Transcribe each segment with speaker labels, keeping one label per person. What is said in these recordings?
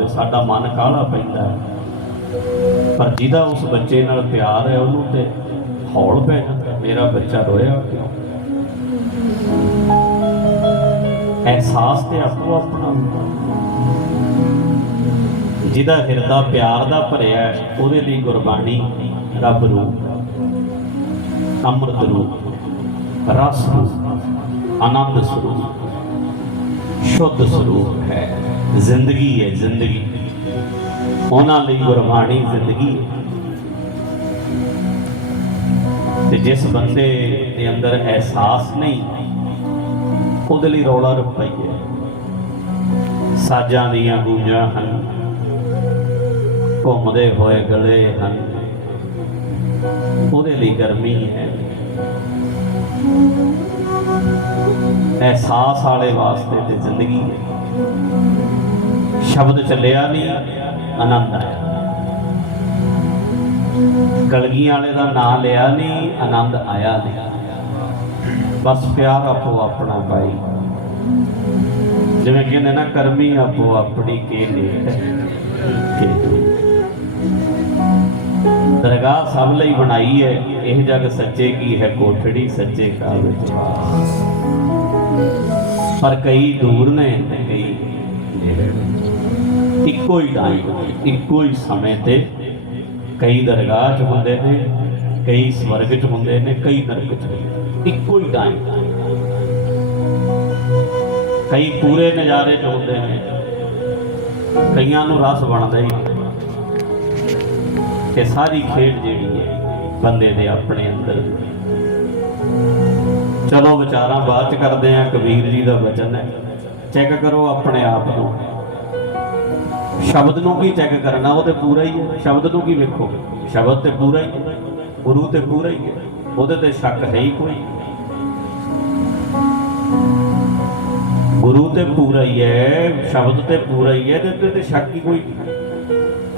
Speaker 1: ਹੋਵੇ ਸਾਡਾ ਮਨ ਕਾਹਲਾ ਪੈਂਦਾ ਹੈ? ਪਰ ਜਿਹਦਾ ਉਸ ਬੱਚੇ ਨਾਲ ਪਿਆਰ ਹੈ ਉਹਨੂੰ ਤੇ ਹੌਲ ਪੈ ਜਾਂਦਾ ਮੇਰਾ ਬੱਚਾ ਰੋਇਆ ਕਿਉਂ? ਅਹਿਸਾਸ ਤੇ ਆਪੋ ਆਪਣਾ ਹੁੰਦਾ ਜਿਹਦਾ ਹਿਰਦਾ ਪਿਆਰ ਦਾ ਭਰਿਆ ਹੈ, ਉਹਦੇ ਲਈ ਗੁਰਬਾਣੀ ਰੱਬ ਰੂਪ ਅੰਮ੍ਰਿਤ ਰੂਪ ਰਸ ਰੂਪ ਆਨੰਦ ਸਰੂਪ ਸ਼ੁੱਧ ਸਰੂਪ ਹੈ। ਜ਼ਿੰਦਗੀ ਹੈ, ਜ਼ਿੰਦਗੀ। ਉਹਨਾਂ ਲਈ ਗੁਰਬਾਣੀ ਜ਼ਿੰਦਗੀ ਹੈ। ਤੇ ਜਿਸ ਬੰਦੇ ਦੇ ਅੰਦਰ ਅਹਿਸਾਸ ਨਹੀਂ, ਉਹਦੇ ਲਈ ਰੌਲਾ ਰੱਪਾ ਹੀ ਹੈ। ਸਾਜਾਂ ਦੀਆਂ ਗੂੰਜਾਂ ਹਨ, ਘੁੰਮਦੇ ਹੋਏ ਗਲੇ ਹਨ। ਉਹਦੇ ਲਈ ਗਰਮੀ ਹੈ। ਅਹਿਸਾਸ ਵਾਲੇ ਵਾਸਤੇ ਤੇ ਜ਼ਿੰਦਗੀ ਹੈ। ਸ਼ਬਦ ਚੱਲਿਆ ਨਹੀਂ, ਆਨੰਦ ਆਇਆ। ਕਲਗੀ ਵਾਲੇ ਦਾ ਨਾਮ ਲਿਆ ਨਹੀਂ, ਆਨੰਦ ਆਇਆ ਨਹੀਂ। ਬਸ ਪਿਆਰ ਆਪੋ ਆਪਣਾ ਪਾਈ ਜਿਵੇਂ ਕਹਿੰਦੇ ਨਾ, ਕਰਮੀ ਆਪੋ ਆਪਣੀ ਕੇ ਲੇਟ ਦਰਗਾਹ ਸਭ ਲਈ ਬਣਾਈ ਹੈ, ਇਹ ਜਗ ਸੱਚੇ ਕੀ ਹੈ, ਕੋਠੜੀ ਸੱਚੇ ਕਾ ਵਿੱਚ। ਪਰ ਕਈ ਦੂਰ ਨੇ। ਇੱਕੋ ਹੀ ਟਾਈਮ ਇੱਕੋ ਹੀ ਸਮੇਂ ਤੇ ਕਈ ਦਰਗਾਹ 'ਚ ਹੁੰਦੇ ਨੇ, ਕਈ ਸਵਰਗ 'ਚ ਹੁੰਦੇ ਨੇ, ਕਈ ਨਰਕ 'ਚ ਇੱਕੋ ਹੀ ਟਾਈਮ ਕਈ ਪੂਰੇ ਨਜ਼ਾਰੇ 'ਚ ਹੁੰਦੇ ਨੇ, ਕਈਆਂ ਨੂੰ ਰਸ ਬਣਦਾ ਹੀ ਨਹੀਂ। ਇਹ ਸਾਰੀ ਖੇਡ ਜਿਹੜੀ ਹੈ, ਬੰਦੇ ਦੇ ਆਪਣੇ ਅੰਦਰ। ਚਲੋ ਵਿਚਾਰਾਂ ਬਾਅਦ ਚ ਕਰਦੇ ਆ ਕਬੀਰ ਜੀ ਦਾ ਵਚਨ ਹੈ। ਚੈੱਕ ਕਰੋ ਆਪਣੇ ਆਪ ਨੂੰ। ਸ਼ਬਦ ਨੂੰ ਕੀ ਚੈੱਕ ਕਰਨਾ, ਉਹ ਤੇ ਪੂਰਾ ਹੀ ਹੈ। ਸ਼ਬਦ ਨੂੰ ਕੀ ਵੇਖੋ? ਸ਼ਬਦ ਤੇ ਪੂਰਾ ਹੀ ਹੈ। ਗੁਰੂ ਤੇ ਪੂਰਾ ਹੀ ਹੈ। ਉਹਦੇ ਤੇ ਸ਼ੱਕ ਹੈ ਹੀ ਕੋਈ। ਗੁਰੂ ਤੇ ਪੂਰਾ ਹੀ ਹੈ, ਸ਼ਬਦ ਤੇ ਪੂਰਾ ਹੀ ਹੈ, ਤੇ ਤੇ ਸ਼ੱਕ ਹੀ ਕੋਈ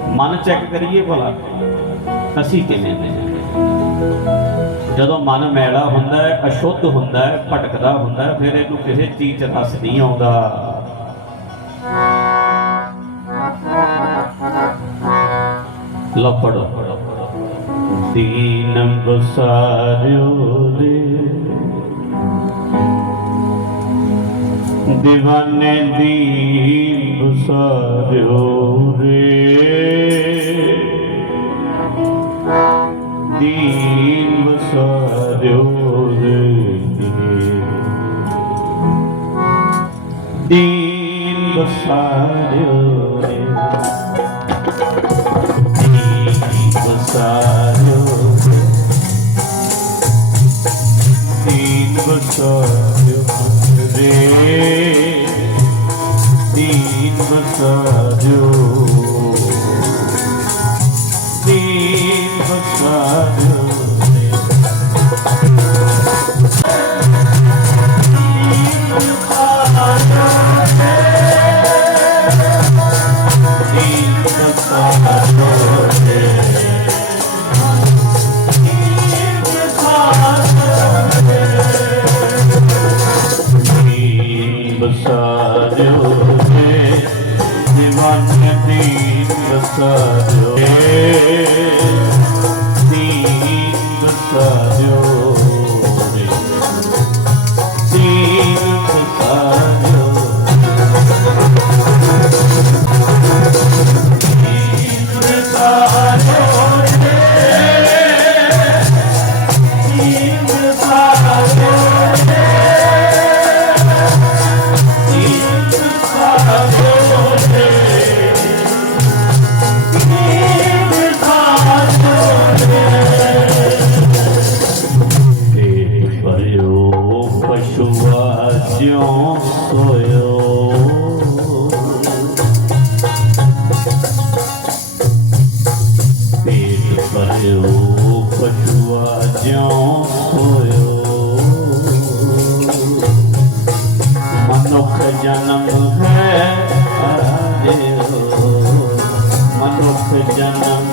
Speaker 1: ਮਨ ਚੈੱਕ ਕਰੀਏ ਭਲਾ। ਅਸੀਂ ਕਿਵੇਂ ਨੇ? ਜਦੋਂ ਮਨ ਮੈਲਾ ਹੁੰਦਾ ਹੈ, ਅਸ਼ੁੱਧ ਹੁੰਦਾ ਹੈ, ਭਟਕਦਾ ਹੁੰਦਾ ਹੈ, ਫਿਰ ਇਹਨੂੰ ਕਿਸੇ ਚੀਜ਼ 'ਚ ਰਸ ਨਹੀਂ ਆਉਂਦਾ। ਲਪੜੋ। ਦੀਨ ਬਸਾਰਿਓ ਦੇ। دیਵਾਨੇ ਦੀ ਬਸਾਰਿਓ ਰੇ ਦੀਨ ਬਸਾਰਿਓ ਰੇ ਦੀਨ ਬਸਾਰਿਓ ਰੇ ਬਸਾਰਿਓ ਮਨ ਦੀਨ ਦਸਾ ਦਿਓ ਦੀਨ ਦਸਾ ਦਿਓ ਦੀਨ ਦਸਾ ਦਿਓ ਦੀਨ ਦਸਾ ਦਿਓ Oh, थयो पजु जयो मनुख जनम मनुख जनम